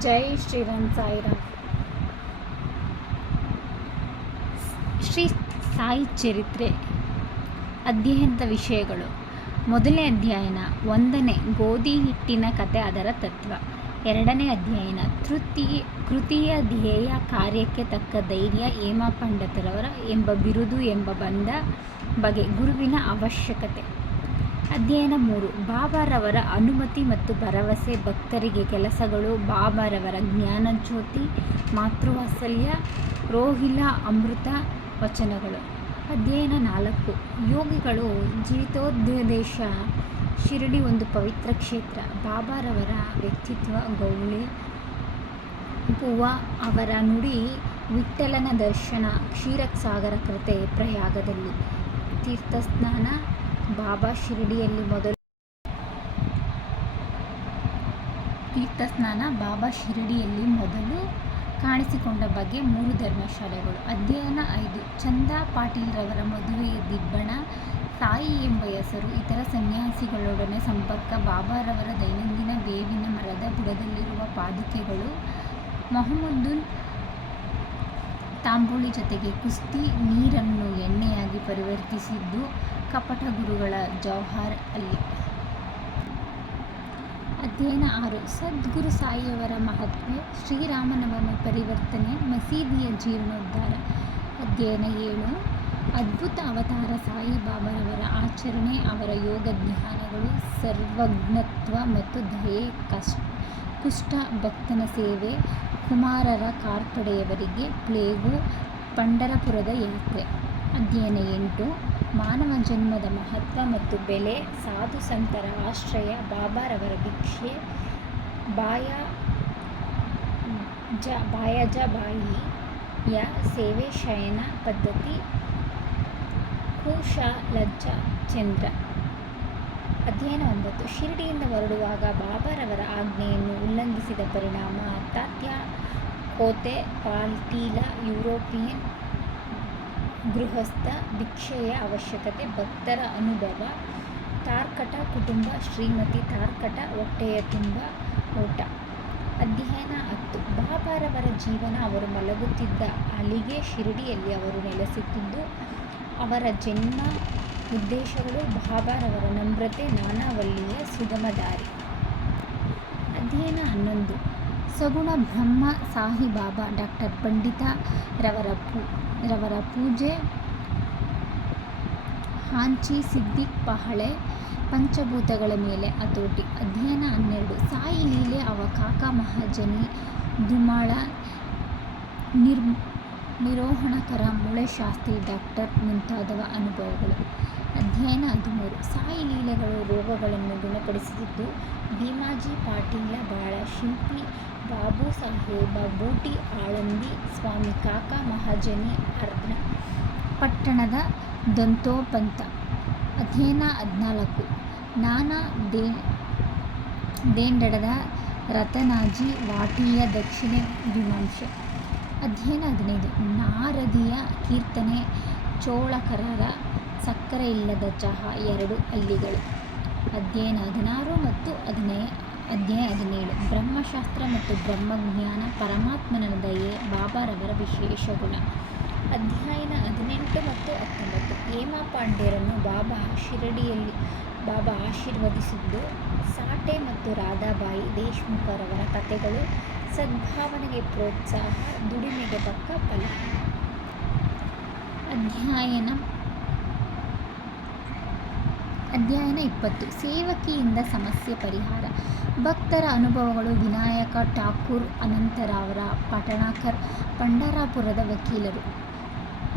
ಜೈ ಶ್ರೀರಾಮ್ ಸಾಯಿರಾಮ್. ಶ್ರೀ ಸಾಯಿ ಚರಿತ್ರೆ, ಅಧ್ಯಯನದ ವಿಷಯಗಳು. ಮೊದಲನೇ ಅಧ್ಯಯನ, ಒಂದನೇ ಗೋಧಿ ಹಿಟ್ಟಿನ ಕತೆ ಅದರ ತತ್ವ. ಎರಡನೇ ಅಧ್ಯಯನ, ತೃತಿ, ಕೃತಿಯ ಧ್ಯೇಯ ಕಾರ್ಯಕ್ಕೆ ತಕ್ಕ ಧೈರ್ಯ ಹೇಮಾ ಪಂಡತರವರ ಎಂಬ ಬಿರುದು ಎಂಬ ಬಂದ ಬಗೆ ಗುರುವಿನ ಅವಶ್ಯಕತೆ. ಅಧ್ಯಯನ ಮೂರು. ಬಾಬಾರವರ ಅನುಮತಿ ಮತ್ತು ಭರವಸೆ, ಭಕ್ತರಿಗೆ ಕೆಲಸಗಳು, ಬಾಬಾರವರ ಜ್ಞಾನಜ್ಯೋತಿ ಮಾತೃವಾತ್ಸಲ್ಯ, ರೋಹಿಲ ಅಮೃತ ವಚನಗಳು. ಅಧ್ಯಯನ ನಾಲ್ಕು. ಯೋಗಿಗಳು ಜೀವಿತೋದ್ಯದೇಶ ಶಿರಡಿ ಒಂದು ಪವಿತ್ರ ಕ್ಷೇತ್ರ. ಬಾಬಾರವರ ವ್ಯಕ್ತಿತ್ವ, ಗೌಳಿ, ಪೂವ, ಅವರ ನುಡಿ, ವಿಠ್ಠಲನ ದರ್ಶನ, ಕ್ಷೀರಸಾಗರ ಕೃತೆ, ಪ್ರಯಾಗದಲ್ಲಿ ತೀರ್ಥಸ್ನಾನ ಬಾಬಾ ಶಿರಡಿಯಲ್ಲಿ ಮೊದಲು ತೀರ್ಥಸ್ನಾನ ಬಾಬಾ ಶಿರಡಿಯಲ್ಲಿ ಮೊದಲು ಕಾಣಿಸಿಕೊಂಡ ಬಗ್ಗೆ ಮೂರು ಧರ್ಮಶಾಲೆಗಳು. ಅಧ್ಯಯನ ಐದು, ಚಂದಾ ಪಾಟೀಲ್ರವರ ಮದುವೆಯ ದಿಬ್ಬಣ ತಾಯಿ ಎಂಬ ಹೆಸರು, ಇತರ ಸನ್ಯಾಸಿಗಳೊಡನೆ ಸಂಪರ್ಕ ಬಾಬಾರವರ ದೈನಂದಿನ ಬೇವಿನ ಮರದ ಬುಡದಲ್ಲಿರುವ ಪಾದುಕೆಗಳು ಮೊಹಮ್ಮದುನ್ ತಾಂಬೂಳಿ ಜೊತೆಗೆ ಕುಸ್ತಿ ನೀರನ್ನು ಎಣ್ಣೆಯಾಗಿ ಪರಿವರ್ತಿಸಿದ್ದು ಕಪಟ ಗುರುಗಳ ಜೌಹಾರ್ ಅಲ್ಲಿ. ಅಧ್ಯಯನ ಆರು. ಸದ್ಗುರು ಸಾಯಿಯವರ ಮಹತ್ವ, ಶ್ರೀರಾಮನವಮಿ ಪರಿವರ್ತನೆ, ಮಸೀದಿಯ ಜೀರ್ಣೋದ್ಧಾರ. ಅಧ್ಯಯನ ಏಳು. ಅದ್ಭುತ ಅವತಾರ ಸಾಯಿ ಬಾಬಾರವರ ಆಚರಣೆ, ಅವರ ಯೋಗ ಧ್ಯಾನಗಳು ಸರ್ವಜ್ಞತ್ವ ಮತ್ತು ದಯೆ ಕಷ್ಟ. ಕುಷ್ಠ ಭಕ್ತನ ಸೇವೆ ಕುಮಾರರ ಕಾರ್ಪಡೆಯವರಿಗೆ ಪ್ಲೇಗು ಪಂಡರಪುರದ ಯಾತ್ರೆ. ಅಧ್ಯಯನ ಎಂಟು, ಮಾನವ ಜನ್ಮದ ಮಹತ್ವ ಮತ್ತು ಬೆಲೆ, ಸಾಧು ಸಂತರ ಆಶ್ರಯ, ಬಾಬಾರವರ ಭಿಕ್ಷೆ, ಬಾಯ, ಜ, ಬಾಯಜ ಬಾಯಿಯ ಸೇವೆ ಶಯನ ಪದ್ಧತಿ ಕುಶ ಲಜ್ಜ ಚಂದ್ರ. ಅಧ್ಯಯನ ಒಂಬತ್ತು. ಶಿರಡಿಯಿಂದ ಹೊರಡುವಾಗ ಬಾಬಾರವರ ಆಜ್ಞೆಯನ್ನು ಉಲ್ಲಂಘಿಸಿದ ಪರಿಣಾಮ ತಾತ್ಯ ಕೋತೆ ಪಾಲ್ಟೀಲ ಯುರೋಪಿಯನ್ ಗೃಹಸ್ಥ ಭಿಕ್ಷೆಯ ಅವಶ್ಯಕತೆ, ಭಕ್ತರ ಅನುಭವ, ತಾರ್ಕಟ ಕುಟುಂಬ, ಶ್ರೀಮತಿ ತಾರ್ಕಟ, ಹೊಟ್ಟೆಯ ತುಂಬ, ಊಟ. ಅಧ್ಯಯನ ಹತ್ತು. ಬಾಬಾರವರ ಜೀವನ ಅವರು ಮಲಗುತ್ತಿದ್ದ ಅಲ್ಲಿಗೆ ಶಿರಡಿಯಲ್ಲಿ ಅವರು ನೆಲೆಸುತ್ತಿದ್ದು ಅವರ ಜನ್ಮ ಉದ್ದೇಶಗಳು ಬಾಬಾರವರ ನಮ್ರತೆ ನಾನಾವಲ್ಲಿಯ ಸುಗಮ ದಾರಿ ಅಧ್ಯಯನ ಹನ್ನೊಂದು. ಸಗುಣ ಬ್ರಹ್ಮ ಸಾಹಿ ಬಾಬಾ ಡಾಕ್ಟರ್ ಪಂಡಿತ ರವರ ಪೂ, ರವರ ಪೂಜೆ, ಹಾಂಚಿ ಸಿದ್ದಿಕ್ ಪಹಳೆ, ಪಂಚಭೂತಗಳ ಮೇಲೆ ಹತೋಟಿ. ಅಧ್ಯಯನ ಹನ್ನೆರಡು. ಸಾಯಿ ಲೀಲೆ, ಅವ ಕಾಕ ಮಹಾಜನಿ, ದುಮಾಳ ನಿರ್ ನಿರೋಹಣಕರ ಮುಳೆಶಾಸ್ತ್ರಿ ಡಾಕ್ಟರ್ ಮುಂತಾದವ ಅನುಭವಗಳು. ಅಧ್ಯಯನ ಹದಿಮೂರು. ಸಾಯಿ ಲೀಲೆಗಳು ರೋಗಗಳನ್ನು ಗುಣಪಡಿಸುತ್ತಿದ್ದು, ಭೀಮಾಜಿ ಪಾಟೀಲ ಬಾಳ, ಶಿಲ್ಪಿ ಬಾಬು ಸಾಹೇಬ, ಬೂಟಿ ಆಳಂದಿ, ಸ್ವಾಮಿ ಕಾಕಾ ಮಹಾಜನಿ ಅರ್ಧ ಪಟ್ಟಣದ ದಂತೋಪಂತ. ಅಧ್ಯಯನ ಹದಿನಾಲ್ಕು. ನಾನಾ ದೇ ದೇಂಡಡದ ರತನಾಜಿ ವಾಟಿಯ ದಕ್ಷಿಣ ವಿಮರ್ಶೆ ಅಧ್ಯಯನ ಹದಿನೈದು. ನಾರದಿಯ ಕೀರ್ತನೆ ಚೋಳಕರರ ಸಕ್ಕರೆ ಇಲ್ಲದ ಚಹಾ ಎರಡು ಹಳ್ಳಿಗಳು ಅಧ್ಯಯನ ಹದಿನಾರು ಮತ್ತು ಹದಿನೈ ಅಧ್ಯಾಯ ಹದಿನೇಳು. ಬ್ರಹ್ಮಶಾಸ್ತ್ರ ಮತ್ತು ಬ್ರಹ್ಮಜ್ಞಾನ, ಪರಮಾತ್ಮನ ದಯೆ, ಬಾಬಾರವರ ವಿಶೇಷ ಗುಣ. ಅಧ್ಯಯನ ಹದಿನೆಂಟು ಮತ್ತು ಹತ್ತೊಂಬತ್ತು. ಹೇಮಾ ಪಾಂಡ್ಯರನ್ನು ಬಾಬಾ ಶಿರಡಿಯಲ್ಲಿ, ಬಾಬಾ ಆಶೀರ್ವದಿಸಿದ್ದು, ಸಾಟೆ ಮತ್ತು ರಾಧಾಬಾಯಿ ದೇಶ್ಮುಖರವರ ಕಥೆಗಳು ಸದ್ಭಾವನೆಗೆ ಪ್ರೋತ್ಸಾಹ, ದುಡಿಮೆಗೆ ತಕ್ಕ ಫಲ. ಅಧ್ಯಯನ. ಅಧ್ಯಯನ ಇಪ್ಪತ್ತು. ಸೇವಕಿಯಿಂದ ಸಮಸ್ಯೆ ಪರಿಹಾರ. ಭಕ್ತರ ಅನುಭವಗಳು ವಿನಾಯಕ ಠಾಕೂರ್ ಅನಂತರಾವರ, ಪಟಣಾಕರ್, ಪಂಡರಾಪುರದ ವಕೀಲರು.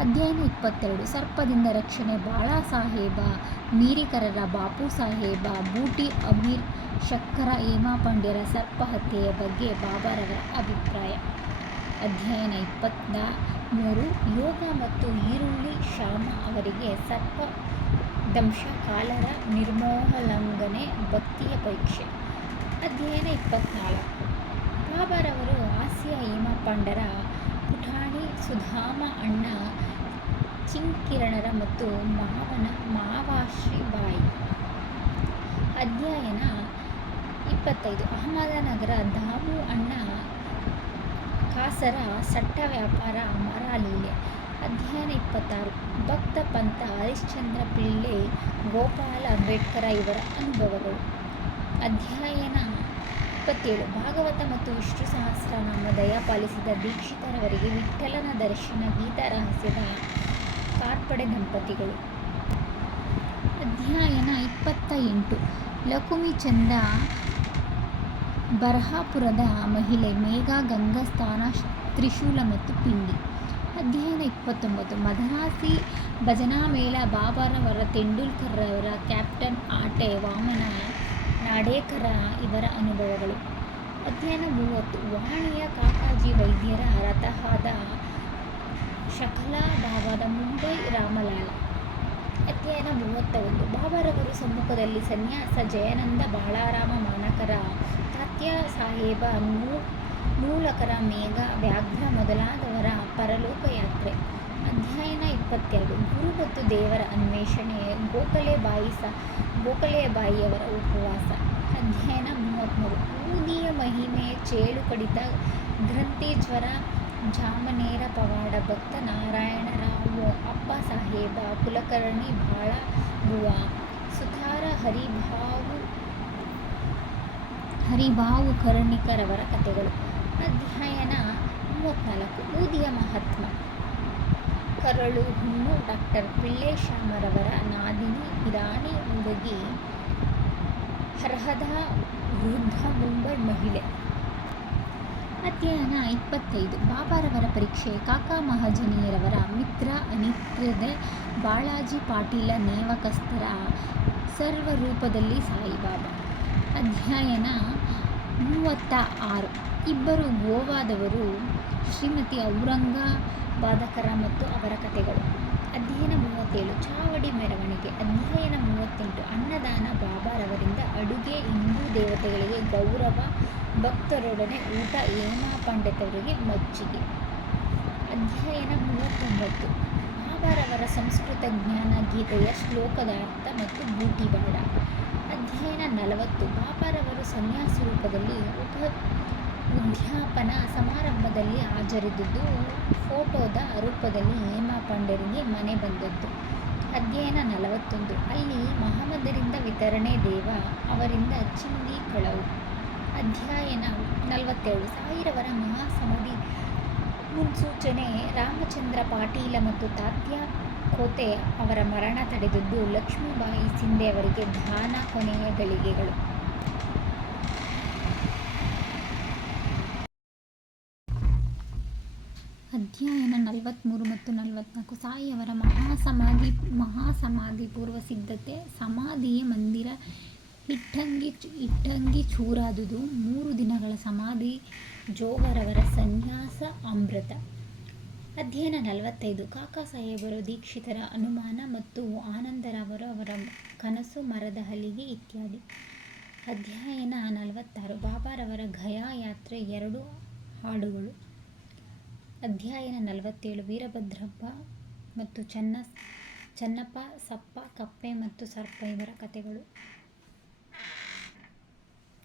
ಅಧ್ಯಯನ ಇಪ್ಪತ್ತೆರಡು. ಸರ್ಪದಿಂದ ರಕ್ಷಣೆ ಬಾಳಾ ಸಾಹೇಬ ಮೀರಿಕರರ ಬಾಪು ಸಾಹೇಬ, ಬೂಟಿ ಅಮೀರ್ ಶಕ್ಕರ ಹೇಮಾ ಪಾಂಡ್ಯರ ಸರ್ಪ ಹತ್ಯೆಯ ಬಗ್ಗೆ ಬಾಬಾರವರ ಅಭಿಪ್ರಾಯ. ಅಧ್ಯಯನ ಇಪ್ಪತ್ತ ಮೂರು ಯೋಗ ಮತ್ತು ಈರುಳ್ಳಿ ಶ್ಯಾಮ ಅವರಿಗೆ ಸರ್ಪ ದಂಶ ಕಾಲರ ನಿರ್ಮೋಹಲಂಘನೆ ಭಕ್ತಿಯ ಪರೀಕ್ಷೆ. ಅಧ್ಯಯನ ಇಪ್ಪತ್ನಾಲ್ಕು ಬಾಬಾರವರು ಹಾಸ್ಯ ಹೇಮಾ ಪಾಂಡರ ಪುಟಾಣಿ ಸುಧಾಮ ಅಣ್ಣ, ಚಿಂಕಿರಣರ ಮತ್ತು ಮಾವನ ಮಾವಾಶ್ರೀಬಾಯಿ ಅಧ್ಯಯನ ಇಪ್ಪತ್ತೈದು. ಅಹಮದನಗರ ದಾಮು ಅಣ್ಣ, ಕಾಸರ ಸಟ್ಟ ವ್ಯಾಪಾರ ಮರಾಲಿಲ್ಲೆ ಅಧ್ಯಯನ ಇಪ್ಪತ್ತಾರು. ಭಕ್ತ ಪಂತ ಹರಿಶ್ಚಂದ್ರ ಪಿಳ್ಳೆ, ಗೋಪಾಲ ಅಂಬೇಡ್ಕರ ಇವರ ಅನುಭವಗಳು. ಅಧ್ಯಯನ ಇಪ್ಪತ್ತೇಳು, ಭಾಗವತ ಮತ್ತು ವಿಷ್ಣು ಸಹಸ್ರನಾಮ ದಯಪಾಲಿಸಿದ ದೀಕ್ಷಿತರವರಿಗೆ ವಿಠ್ಠಲನ ದರ್ಶನ ಗೀತರಹಸ್ಯದ ಕಾರ್ಪಡೆ ದಂಪತಿಗಳು. ಅಧ್ಯಯನ ಇಪ್ಪತ್ತ ಎಂಟು ಲಕುಮಿ ಚಂದ ಬರಹಾಪುರದ ಮಹಿಳೆ ಮೇಘಾ ಗಂಗಸ್ಥಾನ, ತ್ರಿಶೂಲ ಮತ್ತು ಪಿಂಡಿ. ಅಧ್ಯಯನ ಇಪ್ಪತ್ತೊಂಬತ್ತು, ಮದರಾಸಿ ಭಜನಾ ಮೇಳ ಬಾಬಾರವರ, ತೆಂಡೂಲ್ಕರ್ರವರ, ಕ್ಯಾಪ್ಟನ್ ಆಟೆ ವಾಮನ ನಾಡೇಕರ ಇವರ ಅನುಭವಗಳು. ಅಧ್ಯಯನ ಮೂವತ್ತು, ವಾಣಿಯ ಕಾಕಾಜಿ ವೈದ್ಯರ ರಥಹಾದ ಶಕಲಾಭಾವದ ಮುಂಬೈ ರಾಮಲಾಲ. ಅಧ್ಯಯನ ಮೂವತ್ತ ಒಂದು ಬಾಬಾರವರು ಸಮ್ಮುಖದಲ್ಲಿ ಸನ್ಯಾಸ ಜಯಾನಂದ ಬಾಳಾರಾಮ ಮಾನಕರ ತಾತ್ಯ ಸಾಹೇಬ ನೂ ನೂಲಕರ ಮೇಘ ವ್ಯಾಘ್ರ ಮೊದಲಾದವರ ಪರಲೋಕ ಯಾತ್ರೆ ಅಧ್ಯಯನ ಇಪ್ಪತ್ತೆರಡು. ಗುರು ಮತ್ತು ದೇವರ ಅನ್ವೇಷಣೆ ಗೋಖಲೆ ಬಾಯಿ ಸ ಗೋಖಲೆಯ ಬಾಯಿಯವರ ಉಪವಾಸ. ಅಧ್ಯಯನ ಮೂವತ್ತ್ಮೂರು ಊದಿಯ ಮಹಿಮೆ ಚೇಳು ಕಡಿತ ಗ್ರಂಥಿ ಜ್ವರ ಜಾಮನೇರ ಪವಾಡ ಭಕ್ತ ನಾರಾಯಣರಾವು ಅಪ್ಪ ಸಾಹೇಬ ಕುಲಕರ್ಣಿ ಬಾಳ ಬುವ ಸುತಾರ ಹರಿಭಾವು ಹರಿಭಾವು ಕರ್ಣಿಕರವರ ಕಥೆಗಳು. ಅಧ್ಯಯನ ಮೂವತ್ತ್ನಾಲ್ಕು ಊದಿಯ ಮಹಾತ್ಮ. ಕರಳು ಹುಣ್ಣು ಡಾಕ್ಟರ್ ಪಿಳ್ಳೆಶ್ಯಾಮರವರ ನಾದಿನಿ ಇರಾನಿ ಹುಡುಗಿ ಅರ್ಹದ ವೃದ್ಧ ಮುಂಬೈ ಮಹಿಳೆ. ಅಧ್ಯಯನ ಇಪ್ಪತ್ತೈದು. ಬಾಬಾರವರ ಪರೀಕ್ಷೆ. ಕಾಕಾ ಮಹಾಜನಿಯರವರ ಮಿತ್ರ ಅನಿತ್ರದೆ ಬಾಳಾಜಿ ಪಾಟೀಲ ನೇಮಕಸ್ಥರ ಸರ್ವರೂಪದಲ್ಲಿ ಸಾಯಿಬಾಬಾ. ಅಧ್ಯಯನ ಮೂವತ್ತ ಆರು. ಇಬ್ಬರು ಗೋವಾದವರು ಶ್ರೀಮತಿ ಔರಂಗಾಬಾದಕರ ಮತ್ತು ಅವರ ಕಥೆಗಳು ಅಧ್ಯಯನ ಮೂವತ್ತೇಳು, ಚಾವಡಿ ಮೆರವಣಿಗೆ. ಅಧ್ಯಯನ ಮೂವತ್ತೆಂಟು, ಅನ್ನದಾನ ಬಾಬಾರವರಿಂದ ಅಡುಗೆ ಹಿಂದೂ ದೇವತೆಗಳಿಗೆ ಗೌರವ, ಭಕ್ತರೊಡನೆ ಊಟ ಹೇಮಾ ಪಂಡಿತರಿಗೆ ಮಜ್ಜಿಗೆ. ಅಧ್ಯಯನ ಮೂವತ್ತೊಂಬತ್ತು ಬಾಬಾರವರ ಸಂಸ್ಕೃತ ಜ್ಞಾನ ಗೀತೆಯ ಶ್ಲೋಕದ ಅರ್ಥ ಮತ್ತು ಬೂಟಿವಾಡ. ಅಧ್ಯಯನ ನಲವತ್ತು ಬಾಬಾರವರು ಸನ್ಯಾಸಿ ರೂಪದಲ್ಲಿ ಉಪ ಉದ್ಯಾಪನ ಸಮಾರಂಭದಲ್ಲಿ ಹಾಜರಿದ್ದುದು ಫೋಟೋದ ರೂಪದಲ್ಲಿ ಹೇಮಾ ಪಾಂಡೆರಿಗೆ ಮನೆ ಬಂದದ್ದು. ಅಧ್ಯಯನ ನಲವತ್ತೊಂದು. ಅಲ್ಲಿ ಮಹಮ್ಮದರಿಂದ ವಿತರಣೆ ದೇವ, ಅವರಿಂದ ಚಿಂದಿ ಕಳವು. ಅಧ್ಯಯನ ನಲವತ್ತೇಳು. ಸಾವಿರವರ ಮಹಾಸಮಾಧಿ ಮುನ್ಸೂಚನೆ, ರಾಮಚಂದ್ರ ಪಾಟೀಲ ಮತ್ತು ತಾತ್ಯ ಕೋತೆ ಅವರ ಮರಣ ತಡೆದದ್ದು ಲಕ್ಷ್ಮೀಬಾಯಿ ಸಿಂಧೆ ಅವರಿಗೆ ಧ್ಯಾನ ಕೊನೆಯ ಗಳಿಗೆಗಳು. ಅಧ್ಯಯನ ನಲವತ್ತ್ಮೂರು ಮತ್ತು ನಲವತ್ತ್ನಾಲ್ಕು ಸಾಯಿಯವರ ಮಹಾಸಮಾಧಿ ಮಹಾಸಮಾಧಿ ಪೂರ್ವ ಸಿದ್ಧತೆ, ಸಮಾಧಿಯ ಮಂದಿರ ಇಟ್ಟಂಗಿ ಇಟ್ಟಂಗಿ ಚೂರಾದುದು. ಮೂರು ದಿನಗಳ ಸಮಾಧಿ, ಜೋಗರವರ ಸನ್ಯಾಸ, ಅಮೃತ. ಅಧ್ಯಯನ ನಲವತ್ತೈದು. ಕಾಕಾ ಸಾಹೇಬರು ದೀಕ್ಷಿತರ ಅನುಮಾನ ಮತ್ತು ಆನಂದರವರು ಅವರ ಕನಸು, ಮರದ ಹಲಿಗೆ ಇತ್ಯಾದಿ. ಅಧ್ಯಯನ ನಲವತ್ತಾರು. ಬಾಬಾರವರ ಗಯಾ ಯಾತ್ರೆ ಎರಡು ಹಾಡುಗಳು. ಅಧ್ಯಯನ ನಲವತ್ತೇಳು, ವೀರಭದ್ರಪ್ಪ ಮತ್ತು ಚನ್ನ, ಚನ್ನಪ್ಪ, ಸಪ್ಪ, ಕಪ್ಪೆ ಮತ್ತು ಸರ್ಪ ಇವರ ಕಥೆಗಳು.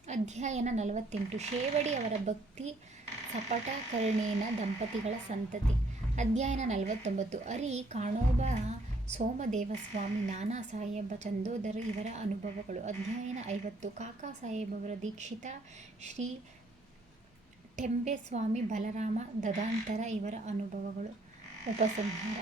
ಅಧ್ಯಯನ ನಲವತ್ತೆಂಟು, ಶೇವಡಿ ಅವರ ಭಕ್ತಿ ಸಪಟ ಕರ್ಣೇನ ದಂಪತಿಗಳ ಸಂತತಿ. ಅಧ್ಯಯನ ನಲವತ್ತೊಂಬತ್ತು, ಅರಿ ಕಾಣೋಬ ಸೋಮದೇವಸ್ವಾಮಿ, ನಾನಾ ಸಾಹೇಬ ಚಂದೋದರ ಇವರ ಅನುಭವಗಳು. ಅಧ್ಯಯನ ಐವತ್ತು, ಕಾಕಾ ಸಾಹೇಬ್ ಅವರ ದೀಕ್ಷಿತ ಶ್ರೀ ಟೆಂಬೆಸ್ವಾಮಿ ಬಲರಾಮ ದದಾಂತರ ಇವರ ಅನುಭವಗಳು ಉಪಸಂಹಾರ.